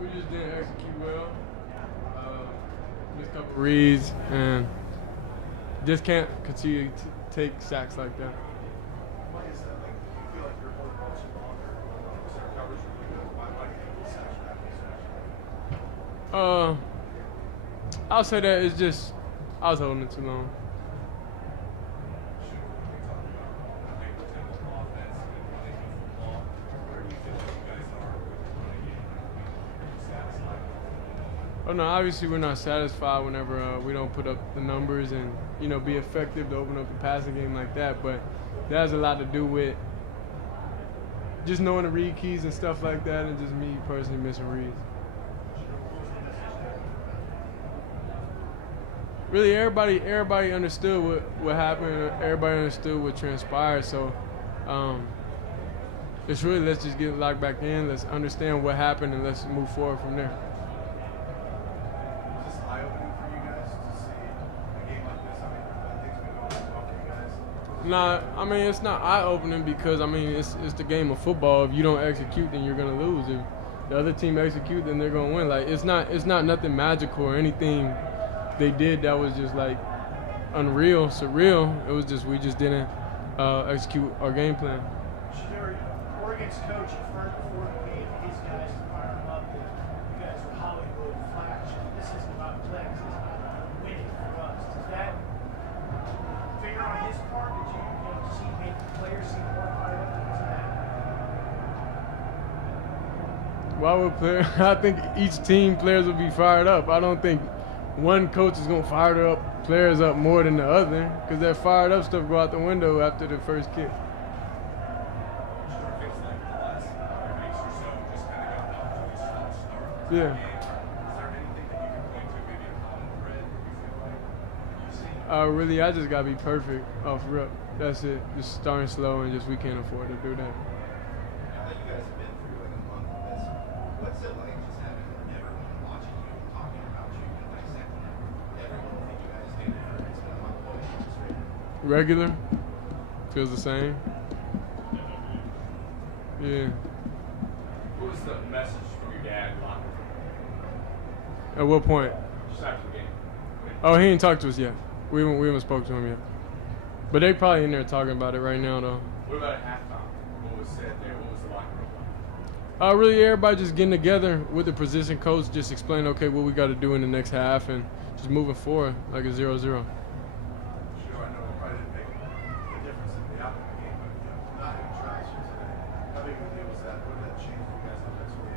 We just didn't execute well. Missed a couple reads and just can't continue to take sacks like that. Why is that? Like, do you feel like you're holding ball too long, or is there coverage really good? Why do you think sacks are happening so much? I'll say that it's just I was holding it too long. Oh no, obviously we're not satisfied whenever we don't put up the numbers and be effective to open up the passing game like that. But that has a lot to do with just knowing the read keys and stuff like that, and just me personally missing reads. Really, everybody understood what happened. Everybody understood what transpired. So it's really let's just get locked back in. Let's understand what happened and let's move forward from there. Is this eye-opening for you guys to see a game like this? I mean, things been going well for you guys. Nah, I mean it's not eye-opening because I mean it's the game of football. If you don't execute, then you're gonna lose. If the other team execute, then they're gonna win. Like it's not nothing magical or anything they did that was just like unreal, surreal. It was just we just didn't execute our game plan. Oregon's coach affirmed before the game his guys to fire him up that you guys are Hollywood Flash. This isn't about clicks, it's about winning for us. Does that fair on his part? Did you see make the players seem more fired up because of that? Why would player? I think each team players will be fired up. I don't think one coach is gonna fire up players up more than the other because that fired up stuff go out the window after the first kick. Yeah. Is there anything that you can point to, maybe a common thread that you feel like you see? Really, I just gotta be perfect off rip. That's it. Just starting slow and just we can't afford to do that. Now that you guys have been through like a month of this, what's it like just having everyone watching you and talking about you and dissecting everyone think you guys did it? It's been a month of what it's right now. Regular. Feels the same. Yeah. What was the message from your dad in the locker room? At what point? Just after the game. Oh, he ain't talked to us yet. We haven't spoke to him yet. But they probably in there talking about it right now, though. What about at halftime? What was said there? What was the locker room like? Really, everybody just getting together with the position coach, just explain, okay, what we got to do in the next half, and just moving forward like a 0-0. Sure, I know it probably didn't make a difference in the outcome of the game, but not having tries today. How big of a deal was that? What did that change for you guys defensively?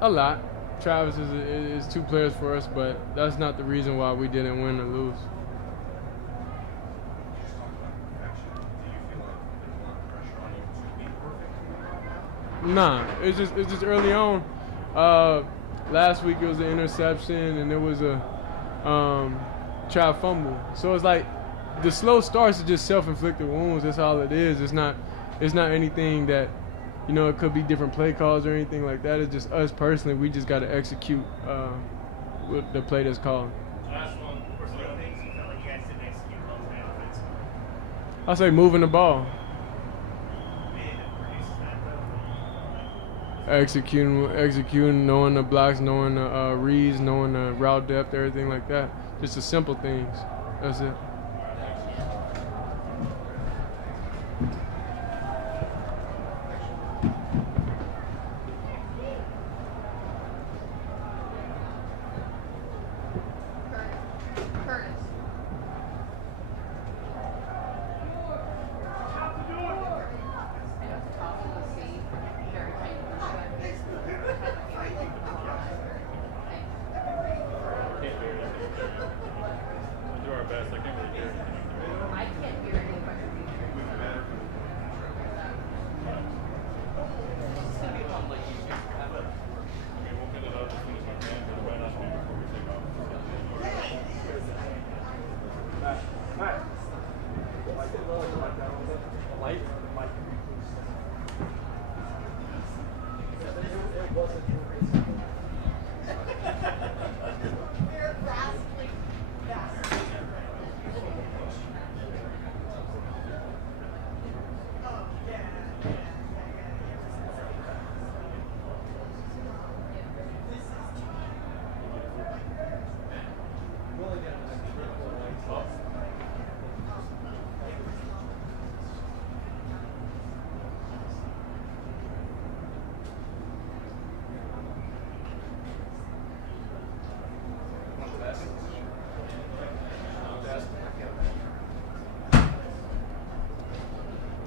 A lot. Travis is two players for us, but that's not the reason why we didn't win or lose. You just talked about perfection. Do you feel like there's a lot of pressure on you to be perfect? Nah, it's just early on. Last week it was an interception and there was a trap fumble. So it's like the slow starts are just self-inflicted wounds. That's all it is. It's not anything that it could be different play calls or anything like that. It's just us personally. We just got to execute what the play that's called. Last one, were some of the things you felt like you guys didn't execute well today offensively? I say moving the ball, executing, knowing the blocks, knowing the reads, knowing the route depth, everything like that. Just the simple things. That's it. Do our best. I can't believe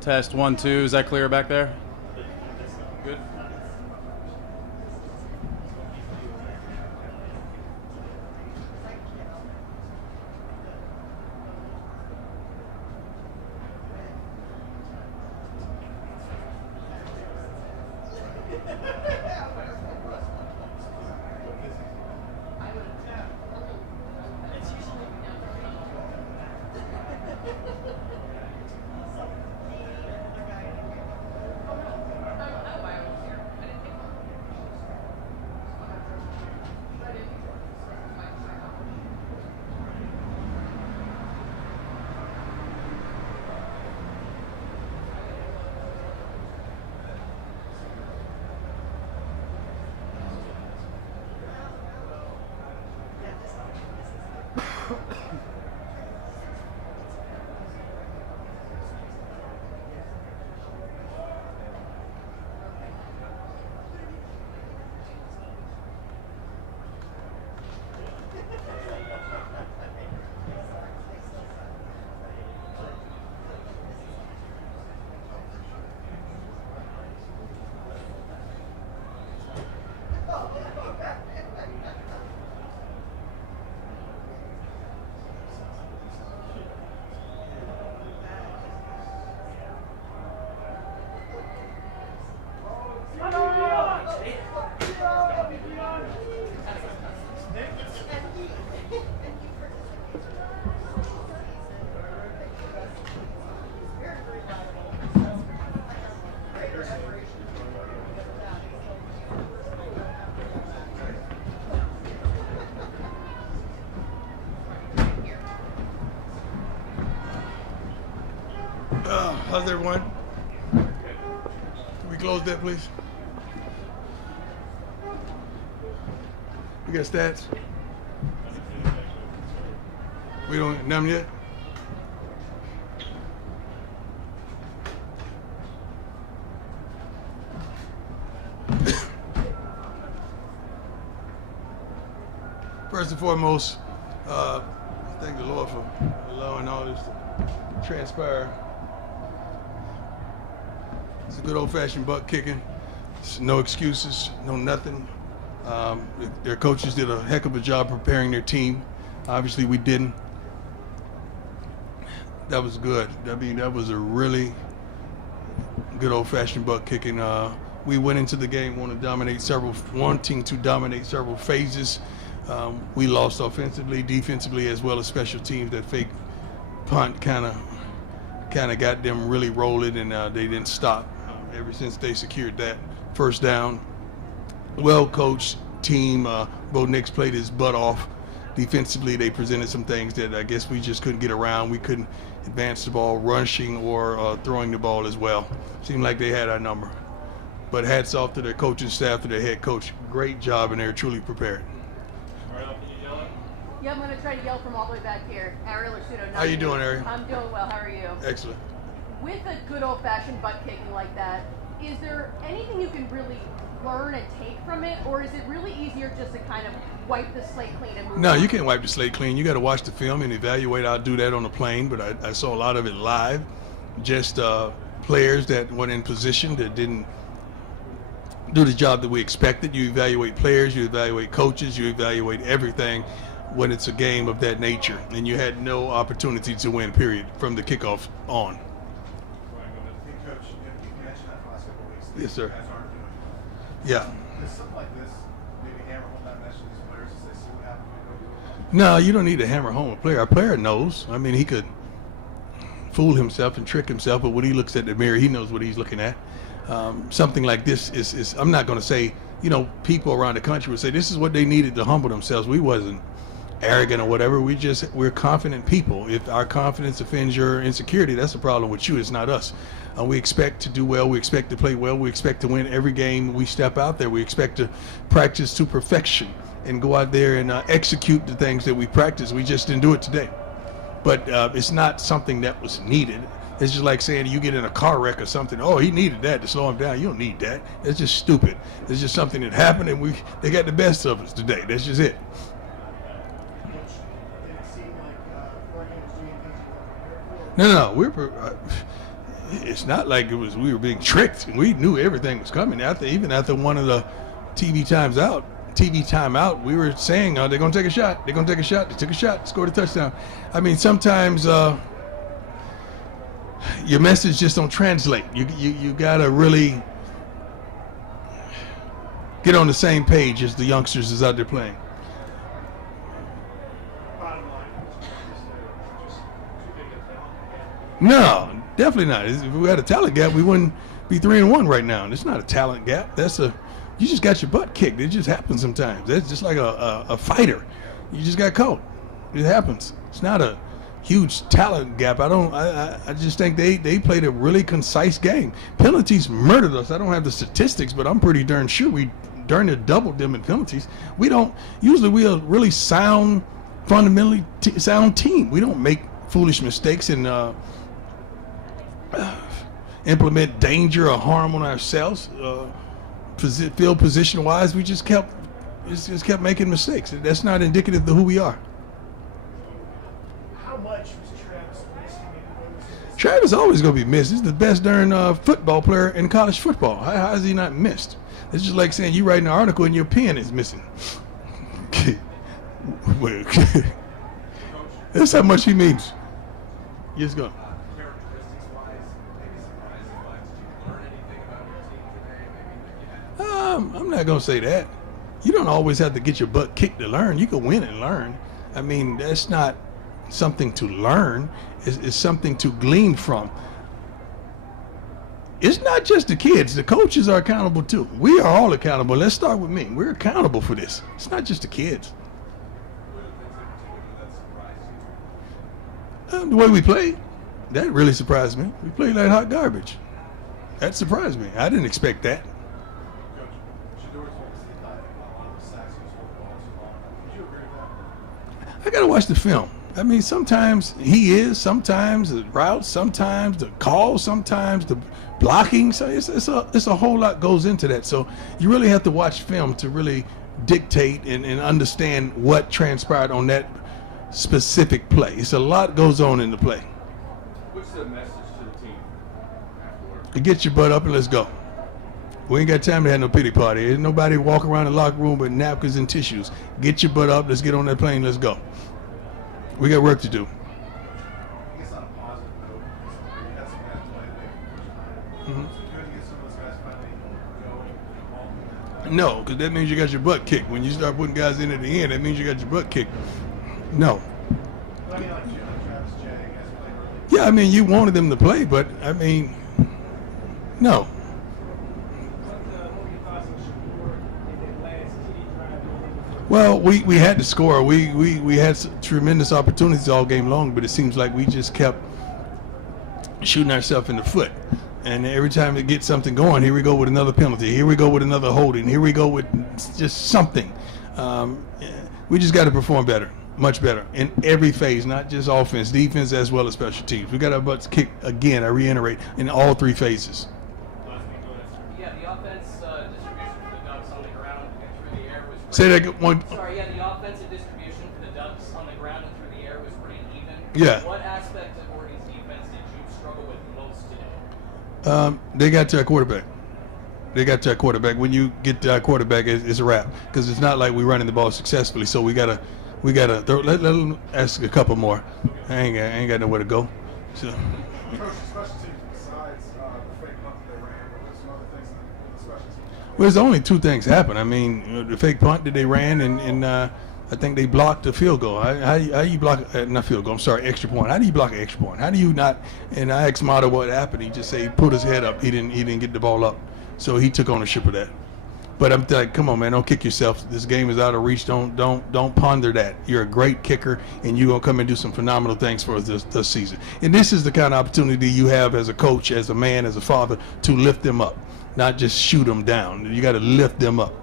Test 1, 2. Is that clear back there? Good. How's everyone? Can we close that, please? We got stats? We don't none yet? First and foremost, thank the Lord for allowing all this to transpire. It's a good old-fashioned butt kicking. No excuses, no nothing. Their coaches did a heck of a job preparing their team. Obviously, we didn't. That was good. I mean, that was a really good old-fashioned butt kicking. We went into the game wanting to dominate several phases. We lost offensively, defensively, as well as special teams. That fake punt kind of got them really rolling, and they didn't stop ever since they secured that first down. Well-coached team. Bo Nix played his butt off. Defensively, they presented some things that I guess we just couldn't get around. We couldn't advance the ball, rushing or throwing the ball as well. Seemed like they had our number. But hats off to their coaching staff, to their head coach. Great job, and they're truly prepared. Yeah, I'm going to try to yell from all the way back here. Ariel Arsuto. How you doing, Ariel? I'm doing well. How are you? Excellent. With a good old-fashioned butt kicking like that, is there anything you can really learn and take from it, or is it really easier just to kind of wipe the slate clean and move on? No, you can't wipe the slate clean. You got to watch the film and evaluate. I'll do that on the plane, but I saw a lot of it live. Just players that weren't in position, that didn't do the job that we expected. You evaluate players, you evaluate coaches, you evaluate everything when it's a game of that nature, and you had no opportunity to win, period, from the kickoff on. Hey, Coach, you mentioned that for the last couple of weeks. Yes, sir. You guys aren't doing it. Yeah. Does something like this maybe hammer home that message to these players as they see what happened when they go do it? No, you don't need to hammer home a player. A player knows. I mean, he could fool himself and trick himself, but when he looks at the mirror, he knows what he's looking at. Something like this is I'm not going to say, people around the country would say this is what they needed to humble themselves. We wasn't arrogant or whatever. We're confident people. If our confidence offends your insecurity, that's the problem with you. It's not us. We expect to do well. We expect to play well. We expect to win every game we step out there. We expect to practice to perfection and go out there and execute the things that we practice. We just didn't do it today. But it's not something that was needed. It's just like saying you get in a car wreck or something. Oh, he needed that to slow him down. You don't need that. It's just stupid. It's just something that happened, and they got the best of us today. That's just it. No. it's not like we were being tricked. We knew everything was coming. Even after one of the TV timeout, we were saying they're going to take a shot. They're going to take a shot. They took a shot, scored a touchdown. I mean, sometimes your message just don't translate. You got to really get on the same page as the youngsters is out there playing. Bottom line, just too big a talent. No, definitely not. If we had a talent gap, we wouldn't be 3-1 right now. And it's not a talent gap. You just got your butt kicked. It just happens sometimes. That's just like a fighter. You just got caught. It happens. It's not a huge talent gap. I just think they played a really concise game. Penalties murdered us. I don't have the statistics, but I'm pretty darn sure we darn near doubled them in penalties. We're a really sound, fundamentally sound team. We don't make foolish mistakes and implement danger or harm on ourselves. Field position wise, we just kept making mistakes. That's not indicative of who we are. How much was Travis missing? Travis always gonna be missed. He's the best darn football player in college football. How is he not missed? It's just like saying you write an article and your pen is missing. That's how much he means. Yes, go. Characteristics-wise, maybe surprises-wise, did you learn anything about your team today? Maybe that you hadn't? I'm not gonna say that. You don't always have to get your butt kicked to learn. You can win and learn. I mean, that's not something to learn. It's something to glean from. It's not just the kids. The coaches are accountable too. We are all accountable. Let's start with me. We're accountable for this. It's not just the kids. Were there things in particular that surprised you? The way we played, that really surprised me. We played like hot garbage. That surprised me. I didn't expect that. Coach, Shador's obviously not a lot of the sacks he was holding the ball too long. Would you agree with that? I gotta watch the film. I mean, sometimes he is, sometimes the routes, sometimes the calls, sometimes the blocking. So it's a whole lot goes into that. So you really have to watch film to really dictate and understand what transpired on that specific play. It's a lot goes on in the play. What's the message to the team afterward? You get your butt up and let's go. We ain't got time to have no pity party. There's nobody walk around the locker room with napkins and tissues. Get your butt up. Let's get on that plane. Let's go. We got work to do. I guess on a positive note, you had some guys play late for the first time. Is it good to get some of those guys finally going involved? No, because that means you got your butt kicked. When you start putting guys in at the end, that means you got your butt kicked. No. But I mean, like Travis Jay, guys played early. Yeah, I mean, you wanted them to play, but, I mean, no. Well, we had to score. We had tremendous opportunities all game long, but it seems like we just kept shooting ourselves in the foot. And every time we get something going, here we go with another penalty. Here we go with another holding. Here we go with just something. We just got to perform better, much better, in every phase, not just offense, defense, as well as special teams. We got our butts kicked again, I reiterate, in all three phases. Yeah, the offense distribution for the Ducks on the ground and through the air was Say that one. Sorry, yeah, the offensive distribution for the Ducks on the ground and through the air was pretty even. Yeah. What aspect of Oregon's defense did you struggle with most today? They got to our quarterback. When you get to our quarterback, it's a wrap, because it's not like we're running the ball successfully. So we gotta let them ask a couple more. I ain't got nowhere to go. So. Coach, special teams besides the fake punt that they ran, were there some other things in the special teams? Well, there's only two things happen. I mean, the fake punt that they ran, and I think they blocked the field goal. How you block not field goal? I'm sorry, extra point. How do you block an extra point? How do you not? And I asked Mata what happened. He just said he put his head up. He didn't get the ball up, so he took ownership of that. But I'm like, come on, man, don't kick yourself. This game is out of reach. Don't ponder that. You're a great kicker, and you're gonna come and do some phenomenal things for us this season. And this is the kind of opportunity you have as a coach, as a man, as a father, to lift them up, not just shoot them down. You got to lift them up. Coach,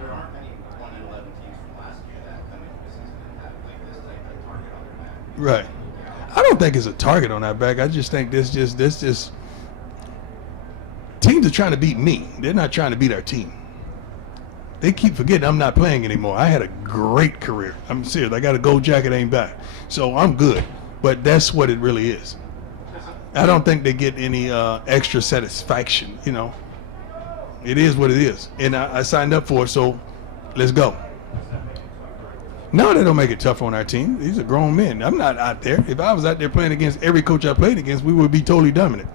there aren't many 1-11 teams from last year that come into the season and have like this type of target on their back. Right. I don't think it's a target on our back. I just think this just teams are trying to beat me. They're not trying to beat our team. They keep forgetting I'm not playing anymore. I had a great career. I'm serious. I got a gold jacket, ain't back. So I'm good. But that's what it really is. I don't think they get any extra satisfaction. You know, it is what it is, and I signed up for it, so let's go. No, they don't make it tough on our team. These are grown men. I'm not out there. If I was out there playing against every coach I played against, we would be totally dominant.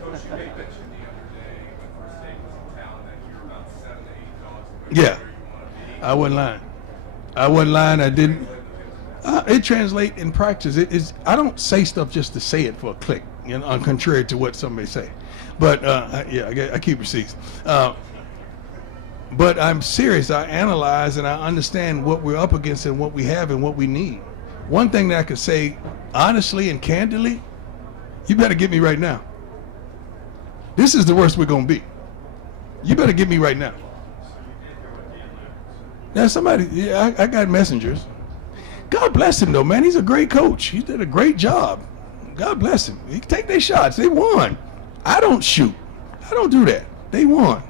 Coach, you made mention the other day when First State was in town that you're about 7 to 8 dogs away Yeah. from where you want to be. I wasn't lying. I wasn't lying. I didn't. It translates in practice. I don't say stuff just to say it for a click, you know, contrary to what somebody say. But I keep receipts. But I'm serious. I analyze and I understand what we're up against and what we have and what we need. One thing that I could say honestly and candidly, you better get me right now. This is the worst we're gonna be. You better get me right now. Now somebody, yeah, I got messengers. God bless him though, man. He's a great coach. He did a great job. God bless him. He can take their shots. They won. I don't shoot. I don't do that. They won.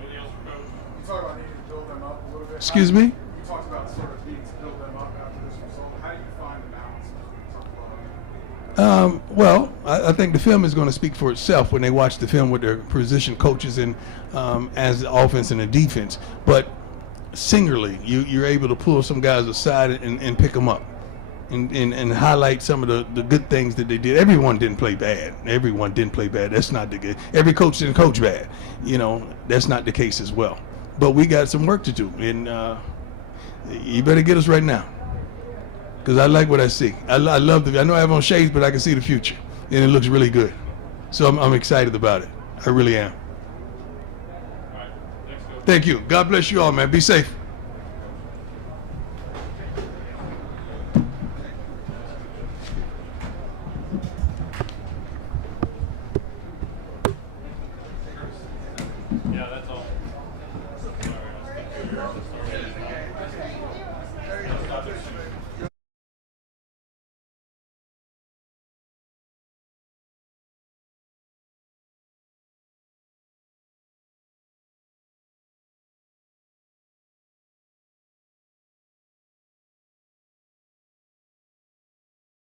You talk about needing to build them up a little bit. Excuse me? You talked about sort of needing to build them up after this result. How do you find the balance between Well, I think the film is going to speak for itself when they watch the film with their position coaches and as the offense and the defense. But singularly, you're able to pull some guys aside and pick them up and highlight some of the good things that they did. Everyone didn't play bad. Everyone didn't play bad. That's not the good. Every coach didn't coach bad. You know, that's not the case as well. But we got some work to do, and you better get us right now. Because I like what I see. I love I know I have on shades, but I can see the future, and it looks really good. So I'm excited about it. I really am. Thank you. God bless you all, man. Be safe.